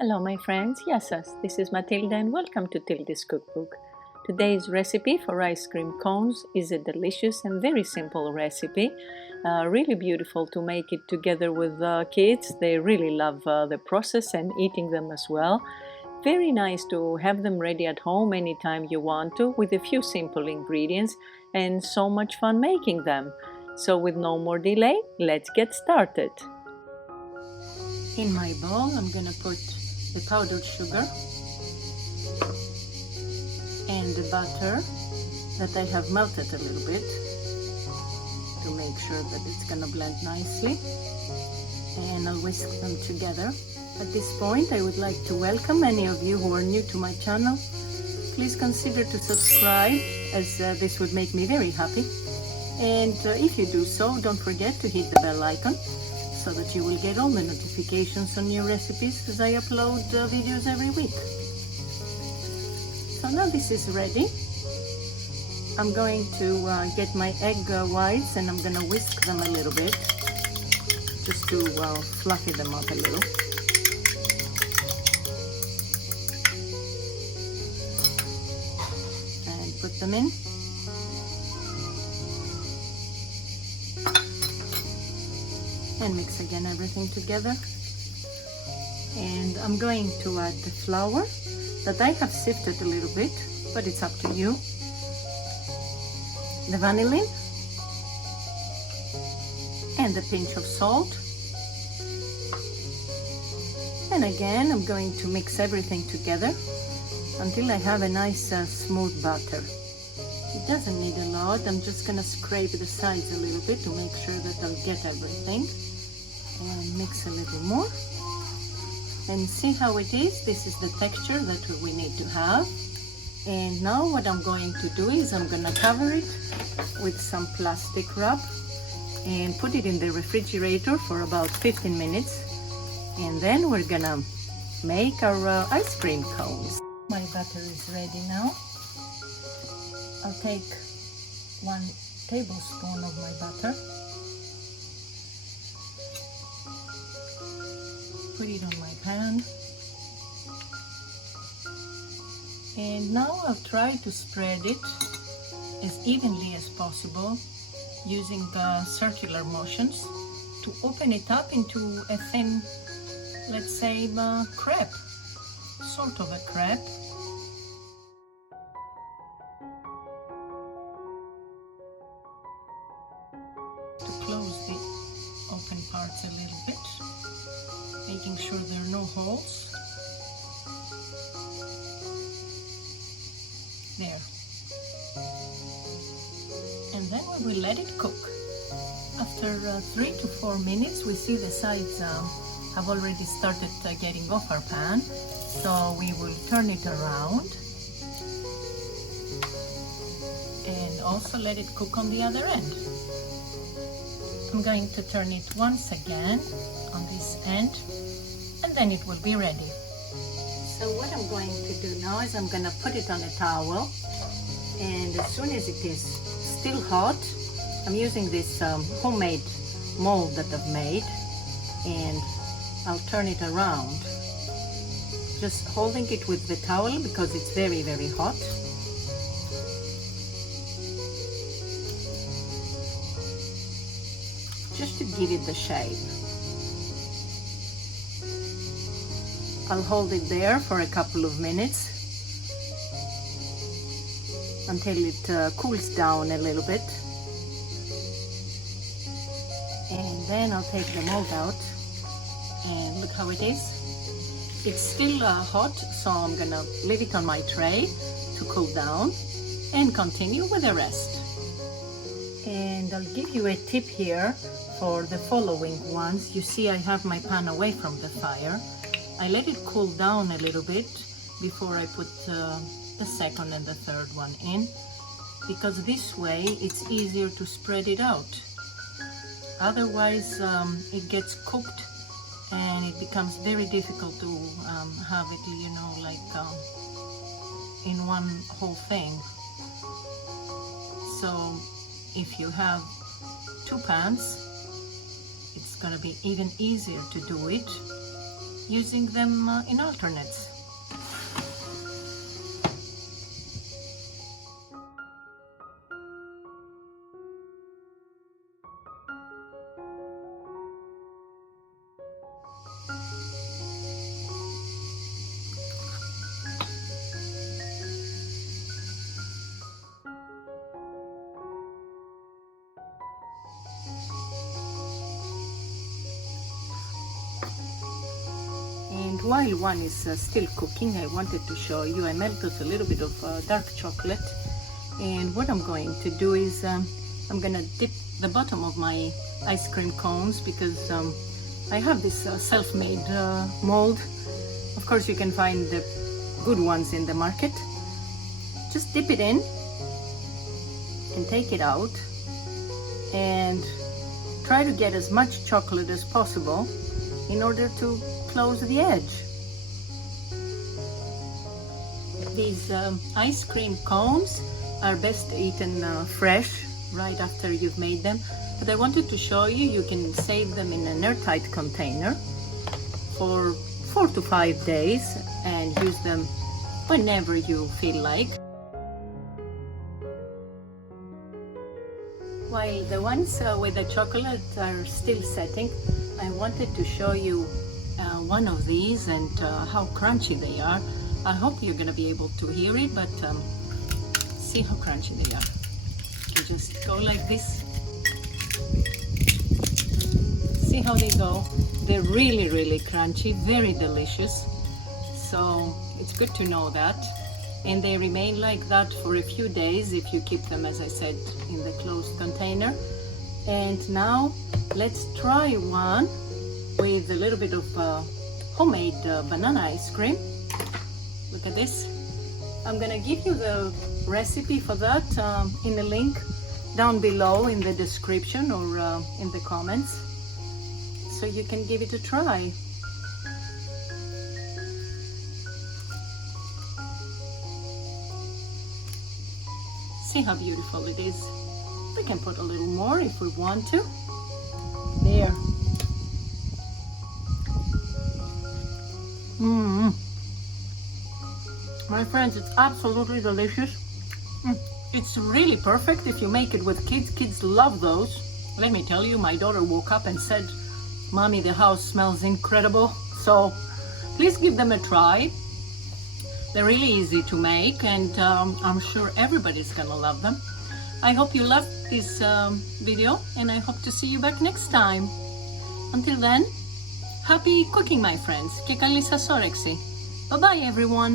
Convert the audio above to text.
Hello my friends, yes, this is Matilda and welcome to Tilda's Cookbook. Today's recipe for ice cream cones is a delicious and very simple recipe. Really beautiful to make it together with kids. They really love the process and eating them as well. Very nice to have them ready at home anytime you want to with a few simple ingredients and so much fun making them. So with no more delay, let's get started. In my bowl I'm gonna put the powdered sugar and the butter that I have melted a little bit to make sure that it's gonna blend nicely, and I'll whisk them together. At this point I would like to welcome any of you who are new to my channel. Please consider to subscribe, as this would make me very happy, and if you do so, don't forget to hit the bell icon so that you will get all the notifications on new recipes as I upload videos every week. So now this is ready. I'm going to get my egg whites and I'm going to whisk them a little bit just to fluffy them up a little. And put them in. And mix again everything together, and I'm going to add the flour that I have sifted a little bit, but it's up to you, the vanilline, and a pinch of salt, and again I'm going to mix everything together until I have a nice smooth batter. It doesn't need a lot. I'm just gonna scrape the sides a little bit to make sure that I'll get everything. And mix a little more and see how it is. This is the texture that we need to have. And now what I'm going to do is I'm gonna cover it with some plastic wrap and put it in the refrigerator for about 15 minutes, and then we're gonna make our ice cream cones. My butter is ready now. I'll take 1 tablespoon of my butter, put it on my pan, and now I'll try to spread it as evenly as possible using the circular motions to open it up into a thin, let's say, crepe, sort of a crepe. To close the open parts a little bit, making sure there are no holes. There. And then we will let it cook. After 3 to 4 minutes, we see the sides have already started getting off our pan, so we will turn it around and also let it cook on the other end. I'm going to turn it once again on this end, and then it will be ready. So what I'm going to do now is I'm going to put it on a towel, and as soon as it is still hot, I'm using this homemade mold that I've made, and I'll turn it around, just holding it with the towel because it's very, very hot. Just to give it the shape. I'll hold it there for a couple of minutes until it cools down a little bit, and then I'll take the mold out, and look how it is. It's still hot, so I'm gonna leave it on my tray to cool down and continue with the rest. And I'll give you a tip here for the following ones. You see I have my pan away from the fire. I let it cool down a little bit before I put the second and the third one in, because this way it's easier to spread it out. Otherwise it gets cooked and it becomes very difficult to have it, you know, like in one whole thing. So if you have 2 pans, it's gonna be even easier to do it. using them in alternates. And while one is still cooking, I wanted to show you, I melted a little bit of dark chocolate, and what I'm going to do is I'm gonna dip the bottom of my ice cream cones, because I have this self-made mold. Of course you can find the good ones in the market. Just dip it in and take it out and try to get as much chocolate as possible in order to close the edge. These ice cream cones are best eaten fresh, right after you've made them. But I wanted to show you, you can save them in an airtight container for 4 to 5 days and use them whenever you feel like. While the ones with the chocolate are still setting, I wanted to show you one of these and how crunchy they are. I hope you're going to be able to hear it, but see how crunchy they are. You just go like this. See how they go. They're really, really crunchy, very delicious. So it's good to know that. And they remain like that for a few days if you keep them, as I said, in the closed container. And now let's try one with a little bit of homemade banana ice cream. Look at this. I'm gonna give you the recipe for that in a link down below in the description or in the comments, so you can give it a try. See how beautiful it is. We can put a little more if we want to. There. My friends, it's absolutely delicious. It's really perfect if you make it with kids. Kids love those. Let me tell you, my daughter woke up and said, "Mommy, the house smells incredible." So please give them a try. They're really easy to make, and I'm sure everybody's gonna love them. I hope you loved this video, and I hope to see you back next time. Until then, happy cooking, my friends. Και καλή σας όρεξη. Bye bye, everyone.